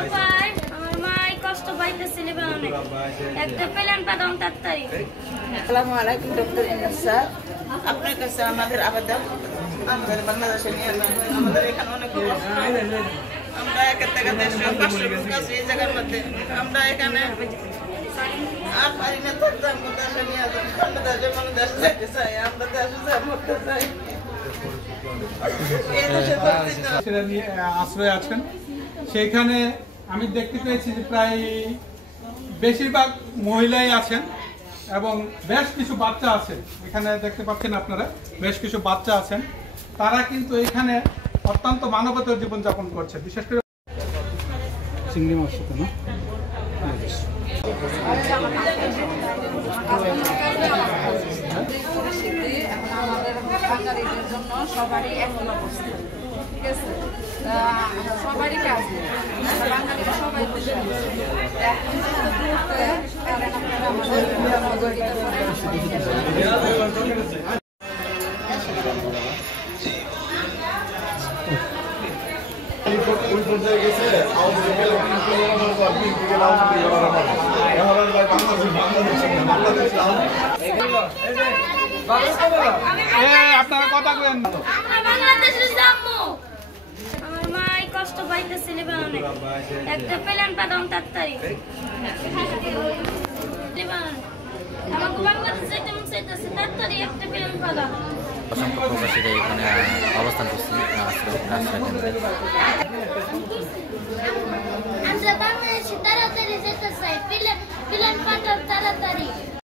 আমার মাই কষ্ট পাইতেছিল অনেক, একটা প্লেন পাঠাও তাড়াতাড়ি। আসসালামু আলাইকুম ডক্টর ইনাস স্যার, আপনার কাছে আমাদের আবেদন, আমাদের বাংলাদেশে নিয়ে যান। আমাদের এখানে অনেক আমরা একের থেকে 150 কাছে এই জায়গার মধ্যে আমরা এখানে আর পারি না থাকতে, আমাদের দেশে নিয়ে যান। আমরা দেশে মানে দেশে যেতে চাই, আমরা দেশে যাই মরতে চাই। সেটা নিয়ে আশ্রয় আছেন সেইখানে আমি দেখতে পেয়েছি যে প্রায় বেশিরভাগ মহিলাই আছেন এবং বেশ কিছু বাচ্চা আছে। এখানে দেখতে পাচ্ছেন আপনারা বেশ কিছু বাচ্চা আছেন, তারা কিন্তু এখানে অত্যন্ত মানবতার জীবনযাপন করছে। বিশেষ করে চিংড়ি মাছ না বাঙালিদের জন্য সবারই এখন অবস্থা, ঠিক আছে, সবারই কাজ বাঙালিরা সবাই আপনারা কথা বলেন। আমার মাই কষ্ট পাইতেছিল অনেক, একটা প্লেন পাঠাও তাড়াতাড়ি। আমাকে বাংলাদেশ যেতে মন চাইতেছে, তাড়াতাড়ি একটা প্লেন পাঠাও। অসংখ্য প্রবাসীরা এখানে অবস্থান করছি আমরা বাংলাদেশে তাড়াতাড়ি যেতে চাই, প্লেন পাঠাও তাড়াতাড়ি।